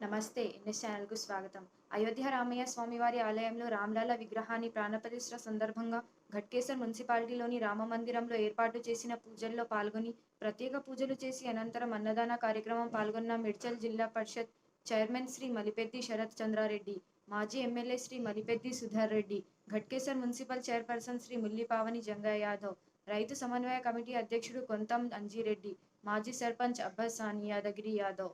నమస్తే ఎన్ఎస్ ఛానల్కు స్వాగతం. అయోధ్య రామయ్య స్వామివారి ఆలయంలో రామ్లాల విగ్రహాన్ని ప్రాణప్రతిష్ఠ సందర్భంగా ఘట్కేసర్ మున్సిపాలిటీలోని రామ మందిరంలో ఏర్పాటు చేసిన పూజల్లో పాల్గొని ప్రత్యేక పూజలు చేసి అనంతరం అన్నదాన కార్యక్రమం పాల్గొన్న మిడ్చల్ జిల్లా పరిషత్ చైర్మన్ శ్రీ మలిపెద్ది శరత్ చంద్రారెడ్డి మాజీ MLA Shri Malipeddi Sudhir Reddy Ghatkesar municipal chairperson Shri Mullipavani Jangaiah Yadav రైతు సమన్వయ కమిటీ అధ్యక్షుడు కొంతం అంజిరెడ్డి మాజీ సర్పంచ్ అబ్బస్ సాని యాదగిరి యాదవ్.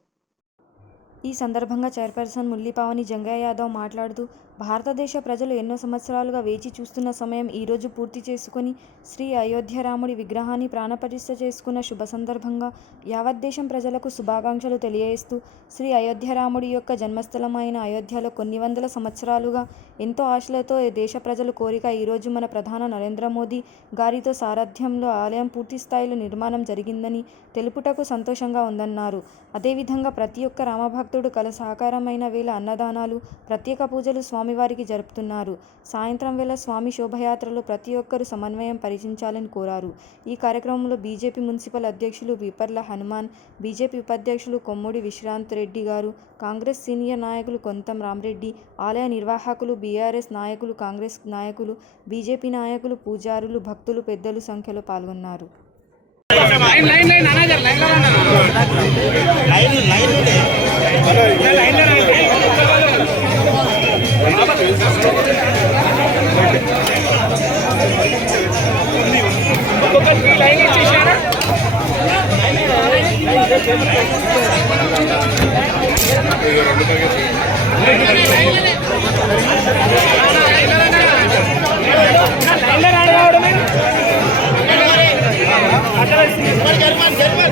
ఈ సందర్భంగా చైర్పర్సన్ ముల్లిపావని జంగయ్య యాదవ్ మాట్లాడుతూ భారతదేశ ప్రజలు ఎన్నో సంవత్సరాలుగా వేచి చూస్తున్న సమయం ఈరోజు పూర్తి చేసుకుని శ్రీ అయోధ్య రాముడి విగ్రహాన్ని ప్రాణప్రతిష్ఠ చేసుకున్న శుభ సందర్భంగా యావత్ దేశం ప్రజలకు శుభాకాంక్షలు తెలియజేస్తూ శ్రీ అయోధ్య రాముడి యొక్క జన్మస్థలమైన అయోధ్యలో కొన్ని వందల సంవత్సరాలుగా ఎంతో ఆశలతో దేశ ప్రజలు కోరిక ఈరోజు మన ప్రధాన నరేంద్ర మోదీ గారితో సారథ్యంలో ఆలయం పూర్తి స్థాయిలో నిర్మాణం జరిగిందని తెలుపుటకు సంతోషంగా ఉందన్నారు. అదేవిధంగా ప్రతి ఒక్క రామభక్తుడు కల సాకారమైన వేళ అన్నదానాలు ప్రత్యేక పూజలు స్వామివారికి జరుపుతున్నారు. సాయంత్రం వేళ స్వామి శోభయాత్రలో ప్రతి ఒక్కరూ సమన్వయం పరిచించాలని కోరారు. ఈ కార్యక్రమంలో బీజేపీ మున్సిపల్ అధ్యక్షులు విపర్ల హనుమాన్ బీజేపీ ఉపాధ్యక్షులు కొమ్మూడి విశ్రాంత్ రెడ్డి గారు కాంగ్రెస్ సీనియర్ నాయకులు కొంతం రామరెడ్డి ఆలయ నిర్వాహకులు బీఆర్ఎస్ నాయకులు కాంగ్రెస్ నాయకులు బీజేపీ నాయకులు పూజారులు భక్తులు పెద్దలు సంఖ్యలో పాల్గొన్నారు. Line. Line line German, German.